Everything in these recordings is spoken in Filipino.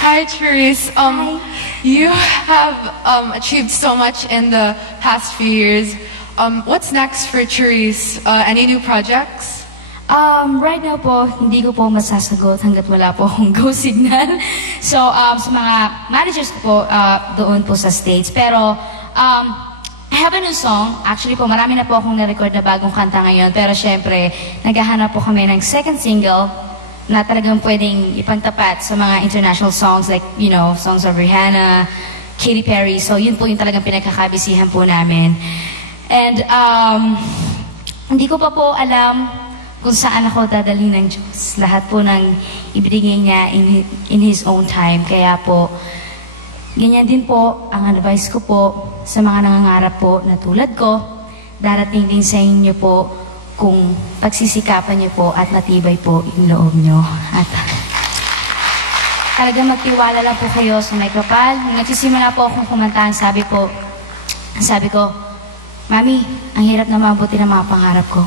Hi, Therese. Hi. You have achieved so much in the past few years. What's next for Therese? Any new projects? Right now po, hindi ko po masasagot hanggat wala po akong go signal. So, sa mga managers ko po, doon po sa States. Pero, I have a new song. Actually po, marami na po akong na-record na bagong kanta ngayon. Pero syempre, naghahanap po kami ng second single na talagang pwedeng ipagtapat sa mga international songs like, you know, songs of Rihanna, Katy Perry. So, yun po yung talagang pinagkakabisihan po namin. And, hindi ko pa po alam kung saan ako dadalhin ng Diyos. Lahat po ng ibigay niya in His own time. Kaya po, ganyan din po ang advice ko po sa mga nangangarap po na tulad ko. Darating din sa inyo po kung pagsisikapan niyo po at matibay po yung loob niyo. At talagang magtiwala lang po kayo sa may kapal. Nung nagsisimula po akong kumantahan, sabi ko, Mami, ang hirap na mabuti ng mga pangarap ko.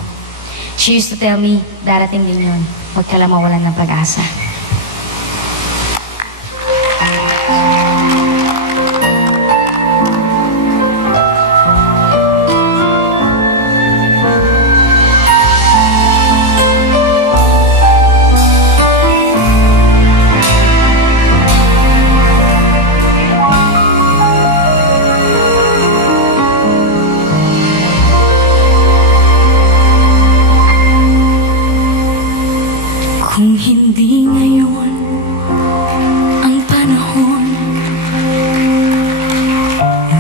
She used to tell me, darating din yun. Huwag ka lang mawalan ng pag-asa. Kung hindi ngayon ang panahon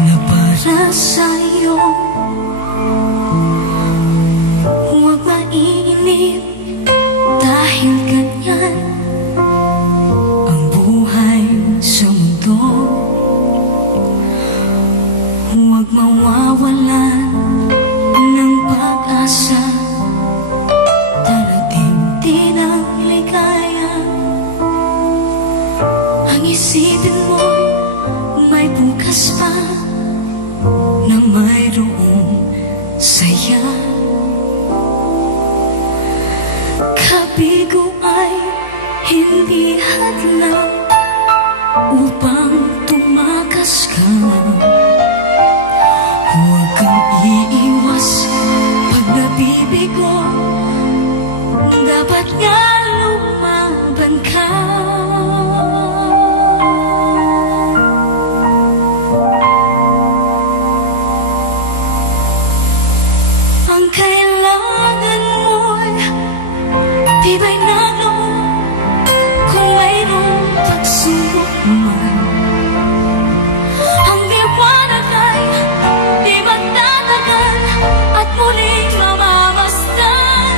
na para sa'yo, huwag maiinip dahil ganyan ang buhay sa mundo. Huwag mawawalan ng pag-asa. Isipin mo'y may bukas pa na mayroong saya. Kabigo ay hindi hadlang upang tumakas ka. Huwag kang iiwas pag nabibigo, dapat nga lumaban ka. Ang kailangan mo'y tibay na loob kung mayroong pagsubok man. Ang liwanag ay di magtatagal at muling mamamasdan.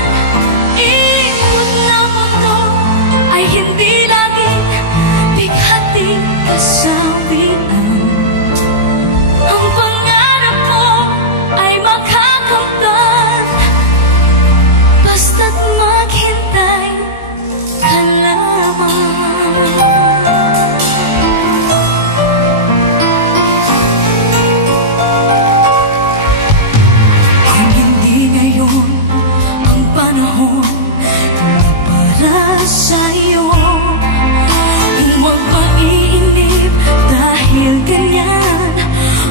Ikot na mundo ay hindi laging bighati kasawian. Ang pangarap mo ay makakamtan, basta't maghintay ka lamang. Kung hindi ngayon ang panahon na para sa'yo, huwag maiinip dahil ganyan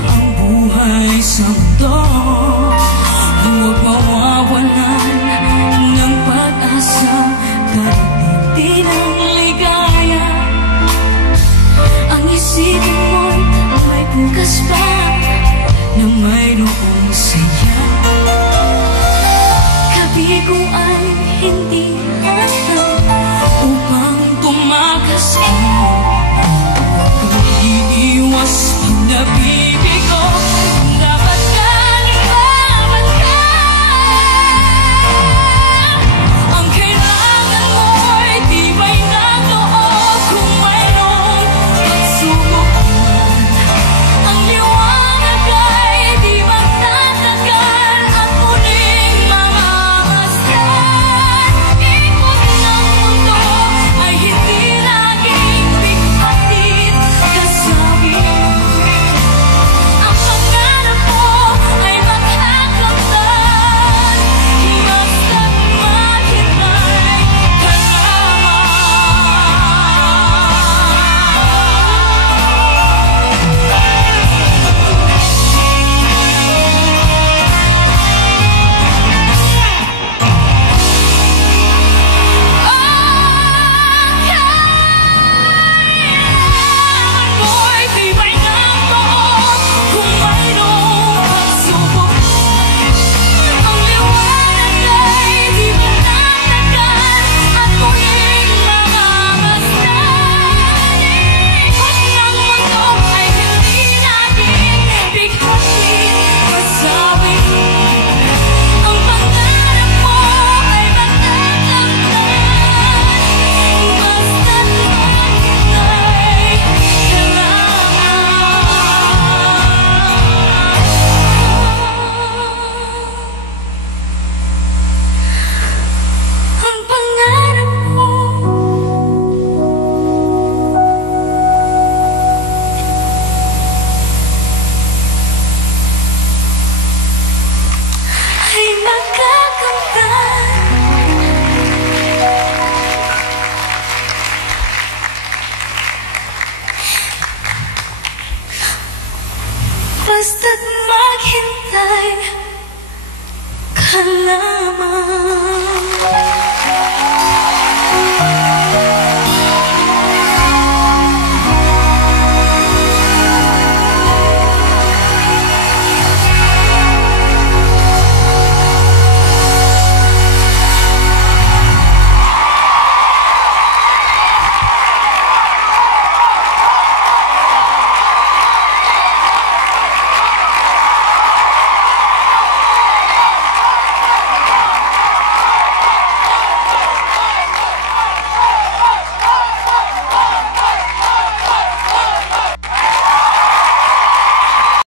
ang buhay sa mundo. Huwag mawawalan ng pag-asa, darating din ang ligaya. Ang isipin mo'y may bukas pa na mayroong saya. Kabigo ay hindi